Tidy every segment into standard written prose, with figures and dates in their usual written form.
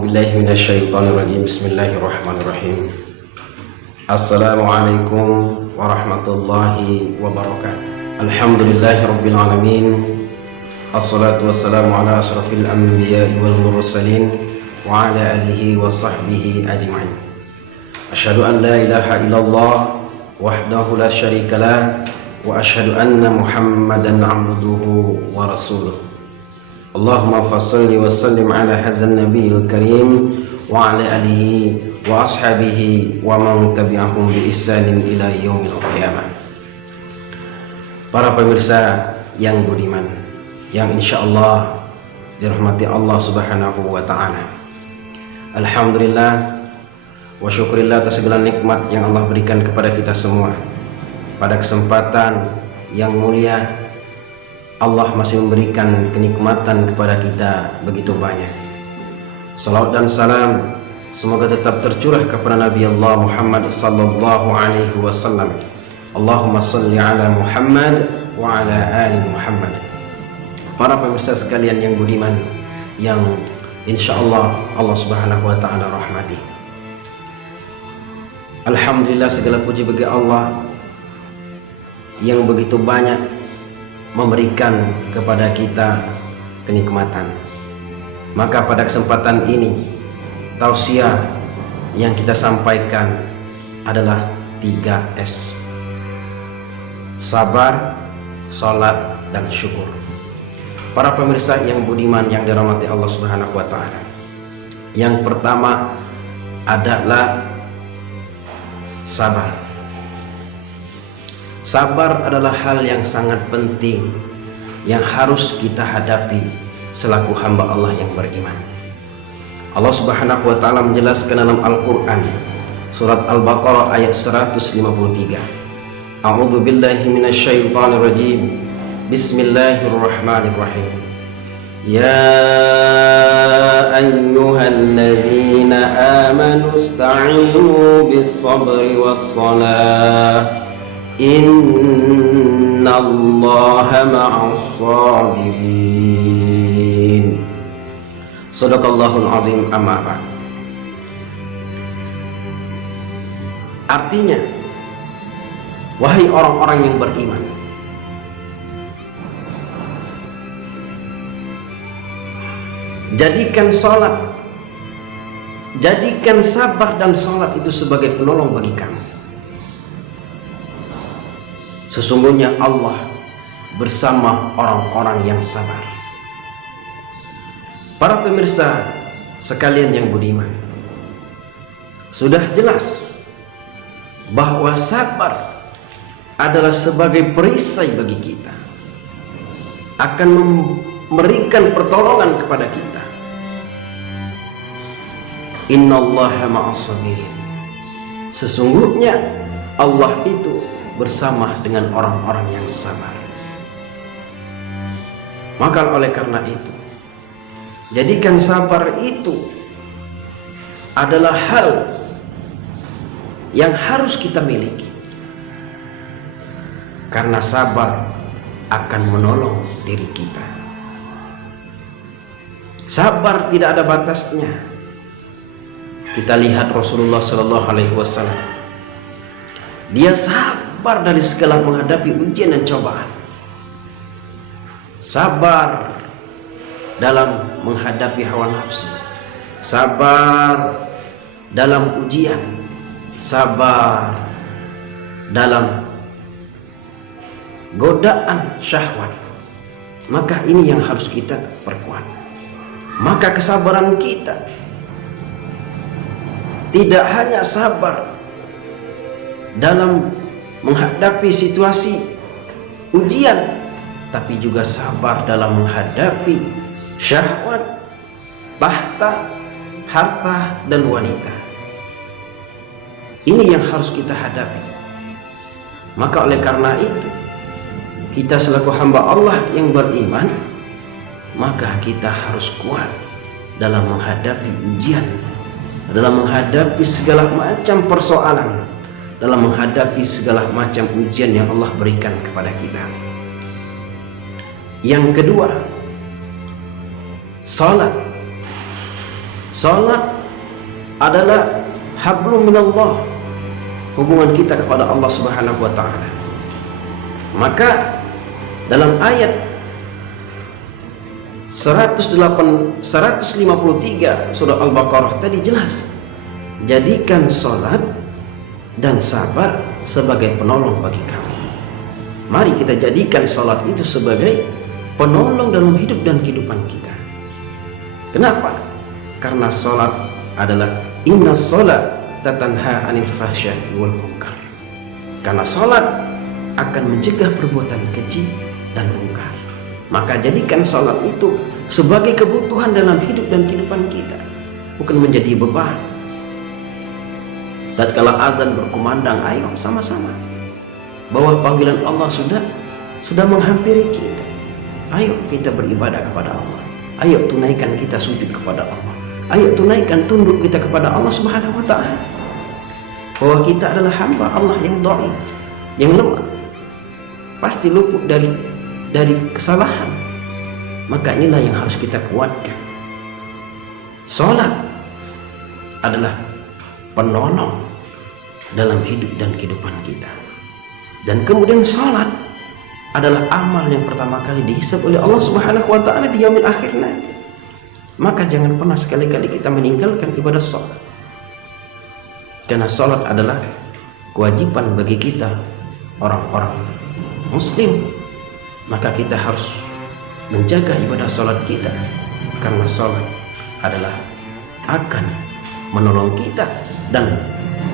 A'udzubillahi minasyaitonirrajim. Bismillahirrahmanirrahim. Assalamualaikum warahmatullahi wabarakatuh. Alhamdulillahirabbil alamin. Assalatu wassalamu ala asyrafil anbiya'i wal mursalin wa ala alihi wa sahbihi ajma'in. Asyhadu an la ilaha illallah wahdahu la syarikalah wa asyhadu anna Muhammadan 'abduhu wa rasuluh. Allahumma fassalli wa sallim ala hadzal nabiyil karim wa ala alihi wa ashabihi wa man tabi'ahum bi ihsanin ila yaumil qiyamah. Para pemirsa yang budiman, yang insyaallah dirahmati Allah Subhanahu wa taala. Alhamdulillah wa syukurillah atas segala nikmat yang Allah berikan kepada kita semua. Pada kesempatan yang mulia, Allah masih memberikan kenikmatan kepada kita begitu banyak. Salawat dan salam semoga tetap tercurah kepada Nabi Allah Muhammad sallallahu alaihi wasallam. Allahumma shalli ala Muhammad wa ala ali Muhammad. Para pemirsa sekalian yang budiman, yang insyaallah Allah Subhanahu wa taala rahmati. Alhamdulillah, segala puji bagi Allah yang begitu banyak memberikan kepada kita kenikmatan. Maka pada kesempatan ini, tausiah yang kita sampaikan adalah 3S: sabar, salat, dan syukur. Para pemirsa yang budiman yang dirahmati Allah Subhanahu wa taala, yang pertama adalah sabar. Sabar adalah hal yang sangat penting yang harus kita hadapi selaku hamba Allah yang beriman. Allah Subhanahu wa taala menjelaskan dalam Al-Qur'an surat Al-Baqarah ayat 153. A'udzu billahi minasyaitonir rajim. Bismillahirrahmanirrahim. Ya ayyuhalladzina amanu ista'inu bis-sabri was-salah. Innallaha ma'as-sabirin. Shadaqallahul azim. Amma ba'd. Artinya, wahai orang-orang yang beriman, jadikan salat, jadikan sabar dan salat itu sebagai penolong bagi kamu. Sesungguhnya Allah bersama orang-orang yang sabar. Para pemirsa sekalian yang budiman, sudah jelas bahwa sabar adalah sebagai perisai bagi kita, akan memberikan pertolongan kepada kita. Innallaha ma'as-sabirin. Sesungguhnya Allah itu bersama dengan orang-orang yang sabar. Maka oleh karena itu, jadikan sabar itu adalah hal yang harus kita miliki, karena sabar akan menolong diri kita. Sabar tidak ada batasnya. Kita lihat Rasulullah Shallallahu Alaihi Wasallam, dia sabar dari segala menghadapi ujian dan cobaan. Sabar dalam menghadapi hawa nafsu, sabar dalam ujian, sabar dalam godaan syahwat. Maka ini yang harus kita perkuat. Maka kesabaran kita tidak hanya sabar dalam menghadapi situasi ujian, tapi juga sabar dalam menghadapi syahwat, tahta, harta, dan wanita. Ini yang harus kita hadapi. Maka oleh karena itu, kita selaku hamba Allah yang beriman, maka kita harus kuat dalam menghadapi ujian, dalam menghadapi segala macam persoalan, dalam menghadapi segala macam ujian yang Allah berikan kepada kita. Yang kedua, salat. Salat adalah hablum minallah, hubungan kita kepada Allah Subhanahu wa taala. Maka dalam ayat 153 surah Al-Baqarah tadi jelas, jadikan salat dan sabar sebagai penolong bagi kamu. Mari kita jadikan salat itu sebagai penolong dalam hidup dan kehidupan kita. Kenapa? Karena salat adalah inna salat tatanha anil fahsya'i wal munkar. Karena salat akan mencegah perbuatan keji dan mungkar. Maka jadikan salat itu sebagai kebutuhan dalam hidup dan kehidupan kita, bukan menjadi beban. Tatkala azan berkumandang, ayo sama-sama, bahwa panggilan Allah sudah menghampiri kita. Ayo kita beribadah kepada Allah. Ayo tunaikan kita sujud kepada Allah. Ayo tunaikan tunduk kita kepada Allah Subhanahu wa taala. Bahwa kita adalah hamba Allah yang dhaif, yang lemah, pasti luput dari kesalahan. Maka inilah yang harus kita kuatkan. Salat adalah penolong dalam hidup dan kehidupan kita. Dan kemudian salat adalah amal yang pertama kali dihisab oleh Allah Subhanahu wa taala di yaumil akhir nanti. Maka jangan pernah sekali-kali kita meninggalkan ibadah salat. Karena salat adalah kewajiban bagi kita orang-orang muslim. Maka kita harus menjaga ibadah salat kita, karena salat adalah akan menolong kita dan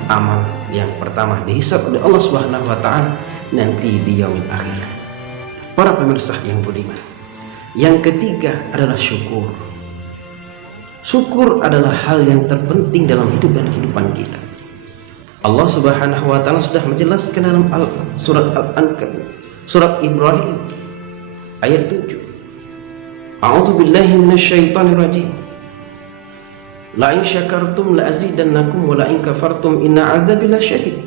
amal yang pertama dihisab oleh Allah Subhanahu wa taala nanti di yaumil akhir. Para pemirsa yang budiman, yang ketiga adalah syukur. Syukur adalah hal yang terpenting dalam hidup dan kehidupan kita. Allah Subhanahu wa taala sudah menjelaskan dalam surat Al-Ankabut, surat Ibrahim ayat 7. A'udzu billahi minasyaitonir rajim. La in syakartum la azidannakum wa la in kafartum inna 'adzabi lasyadid.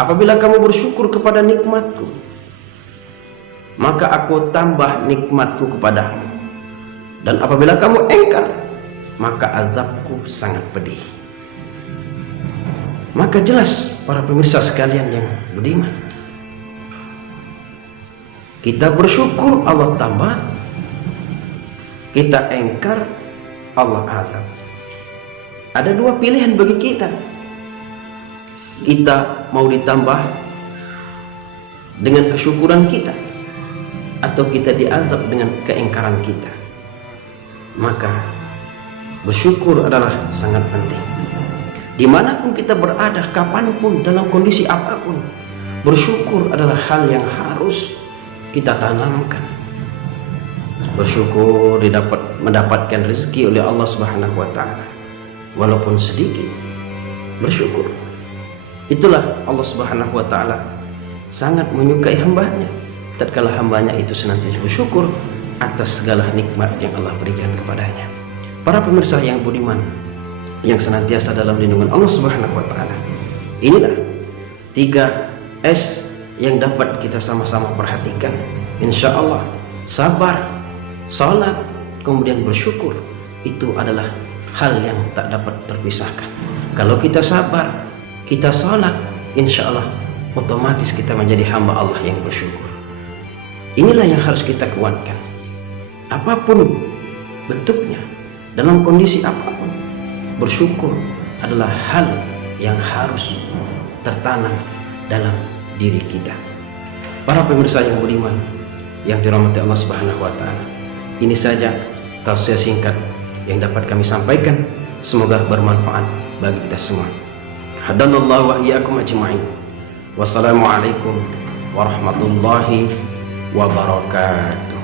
Apabila kamu bersyukur kepada nikmatku, maka aku tambah nikmatku kepadamu. Dan apabila kamu engkar, maka azabku sangat pedih. Maka jelas para pemirsa sekalian yang budiman, kita bersyukur Allah tambah, kita engkar Allah azab. Ada dua pilihan bagi kita. Kita mau ditambah dengan kesyukuran kita, atau kita diazab dengan keengkaran kita. Maka bersyukur adalah sangat penting. Dimanapun kita berada, kapanpun, dalam kondisi apapun, bersyukur adalah hal yang harus kita tanamkan. Bersyukur mendapatkan rezeki oleh Allah Subhanahu wa taala, walaupun sedikit. Bersyukur, itulah Allah Subhanahu wa taala sangat menyukai hambanya. Tatkala hambanya itu senantiasa bersyukur atas segala nikmat yang Allah berikan kepadanya. Para pemirsa yang budiman, yang senantiasa dalam lindungan Allah Subhanahu wa taala, inilah 3S yang dapat kita sama-sama perhatikan. Insya Allah, sabar, salat, kemudian bersyukur, itu adalah hal yang tak dapat terpisahkan. Kalau kita sabar, kita salat, insya Allah otomatis kita menjadi hamba Allah yang bersyukur. Inilah yang harus kita kuatkan. Apapun bentuknya, dalam kondisi apapun, bersyukur adalah hal yang harus tertanam dalam diri kita. Para pemirsa yang budiman, yang dirahmati Allah Subhanahu wa taala, ini saja tausiah singkat yang dapat kami sampaikan. Semoga bermanfaat bagi kita semua. Hadanallahu wa iyyakum ajma'in. Wassalamualaikum warahmatullahi wabarakatuh.